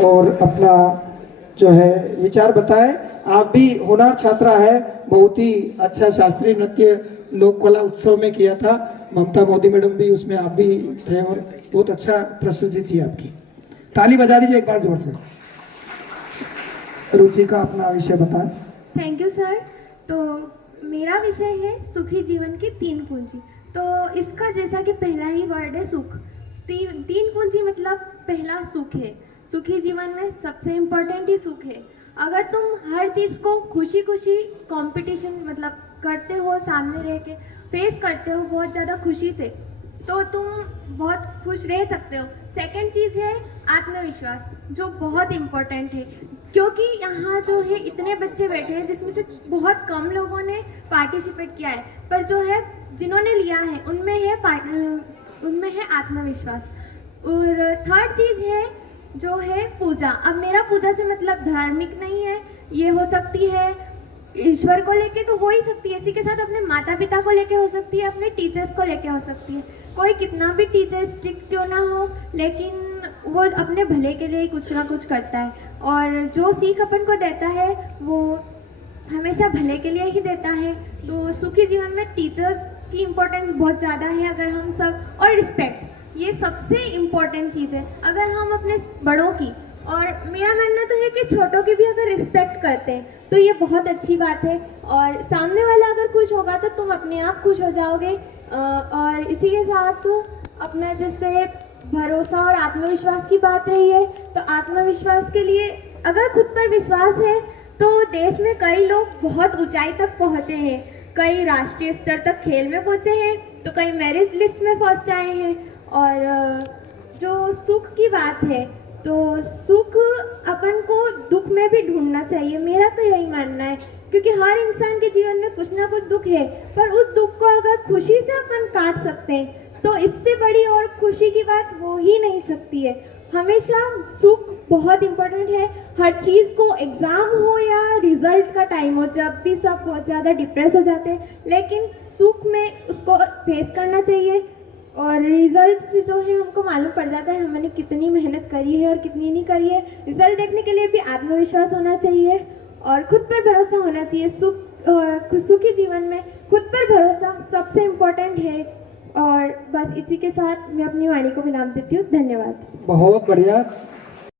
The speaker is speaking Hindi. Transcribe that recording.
और अपना जो है विचार बताएं। आप भी होनहार छात्रा है, बहुत ही अच्छा शास्त्रीय नृत्य लोक कला उत्सव में किया था। ममता मोदी मैडम भी उसमें आप भी थे और बहुत अच्छा प्रस्तुति थी आपकी। ताली बजा दीजिए एक बार जोर से। रुचि का अपना विषय बताएं। Thank you sir. तो मेरा विषय है सुखी जीवन की तीन पूंजी। तो इसका जैसा कि पहला ही वर्ड है सुख, तीन पूंजी मतलब पहला सुख है। सुखी जीवन में सबसे इम्पोर्टेंट ही सुख है। अगर तुम हर चीज़ को खुशी खुशी कंपटीशन मतलब करते हो, सामने रह के फेस करते हो बहुत ज़्यादा खुशी से, तो तुम बहुत खुश रह सकते हो। सेकंड चीज़ है आत्मविश्वास, जो बहुत इम्पोर्टेंट है, क्योंकि यहाँ जो है इतने बच्चे बैठे हैं जिसमें से बहुत कम लोगों ने पार्टिसिपेट किया है, पर जो है जिन्होंने लिया है उनमें है आत्मविश्वास। और थर्ड चीज़ है जो है पूजा। अब मेरा पूजा से मतलब धार्मिक नहीं है, ये हो सकती है ईश्वर को लेके तो हो ही सकती है, इसी के साथ अपने माता पिता को लेके हो सकती है, अपने टीचर्स को लेके हो सकती है। कोई कितना भी टीचर स्ट्रिक्ट क्यों ना हो, लेकिन वो अपने भले के लिए कुछ ना कुछ करता है, और जो सीख अपन को देता है वो हमेशा भले के लिए ही देता है। तो सुखी जीवन में टीचर्स की इम्पोर्टेंस बहुत ज़्यादा है। अगर हम सब, और रिस्पेक्ट, ये सबसे इम्पोर्टेंट चीज़ है। अगर हम अपने बड़ों की, और मेरा मानना तो है कि छोटों की भी अगर रिस्पेक्ट करते हैं तो ये बहुत अच्छी बात है, और सामने वाला अगर खुश होगा तो तुम अपने आप खुश हो जाओगे। और इसी के साथ अपना जैसे भरोसा और आत्मविश्वास की बात रही है, तो आत्मविश्वास के लिए अगर खुद पर विश्वास है तो देश में कई लोग बहुत ऊंचाई तक पहुँचे हैं। कई राष्ट्रीय स्तर तक खेल में पहुँचे हैं, तो कई मेरिट लिस्ट में फर्स्ट आए हैं। और जो सुख की बात है, तो सुख अपन को दुख में भी ढूंढना चाहिए, मेरा तो यही मानना है, क्योंकि हर इंसान के जीवन में कुछ ना कुछ दुख है, पर उस दुख को अगर खुशी से अपन काट सकते हैं तो इससे बड़ी और खुशी की बात हो ही नहीं सकती है। हमेशा सुख बहुत इम्पोर्टेंट है। हर चीज़ को, एग्ज़ाम हो या रिजल्ट का टाइम हो, जब भी सब बहुत ज़्यादा डिप्रेस हो जाते हैं, लेकिन सुख में उसको फेस करना चाहिए। और रिजल्ट से जो है हमको मालूम पड़ जाता है हमने कितनी मेहनत करी है और कितनी नहीं करी है। रिजल्ट देखने के लिए भी आत्मविश्वास होना चाहिए और खुद पर भरोसा होना चाहिए। सुखी जीवन में खुद पर भरोसा सबसे इम्पोर्टेंट है। और बस इसी के साथ मैं अपनी वाणी को विराम देती हूँ। धन्यवाद। बहुत बढ़िया।